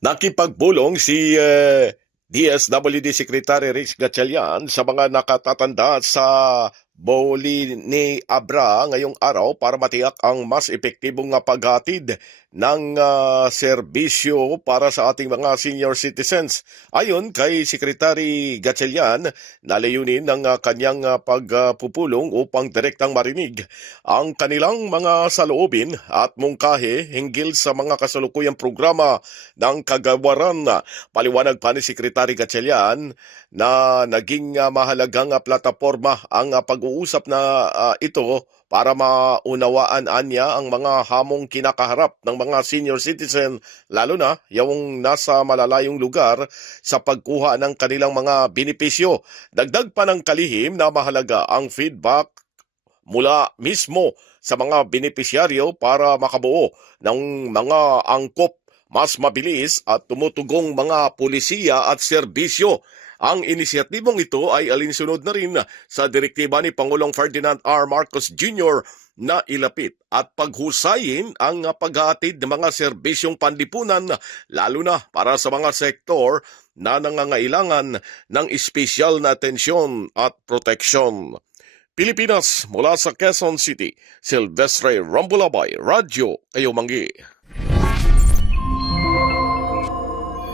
Nakipagbulong si DSWD Secretary Rich Gatchalian sa mga nakatatanda sa Boli ni Abra ngayong araw para matiyak ang mas epektibong paghatid ng serbisyo para sa ating mga senior citizens. Ayon kay Secretary Gatchalian, nalayunin ng kanyang pagpupulong upang direktang marinig ang kanilang mga saloobin at mungkahi hinggil sa mga kasalukuyang programa ng kagawaran. Paliwanag pa ni Secretary Gatchalian na naging mahalagang plataporma ang pag-uusap na ito para maunawaan niya ang mga hamong kinakaharap ng mga senior citizen, lalo na yung nasa malalayong lugar sa pagkuha ng kanilang mga benepisyo. Dagdag pa ng kalihim na mahalaga ang feedback mula mismo sa mga benepisyaryo para makabuo ng mga angkop mas mabilis at tumutugong mga pulisiya at serbisyo. Ang inisyatibong ito ay alinsunod na rin sa direktiba ni Pangulong Ferdinand R. Marcos Jr. na ilapit at paghusayin ang paghatid ng mga serbisyong panlipunan, lalo na para sa mga sektor na nangangailangan ng espesyal na atensyon at proteksyon. Pilipinas, mula sa Quezon City, Silvestre Rambulabay, Radyo Kayo Manggi.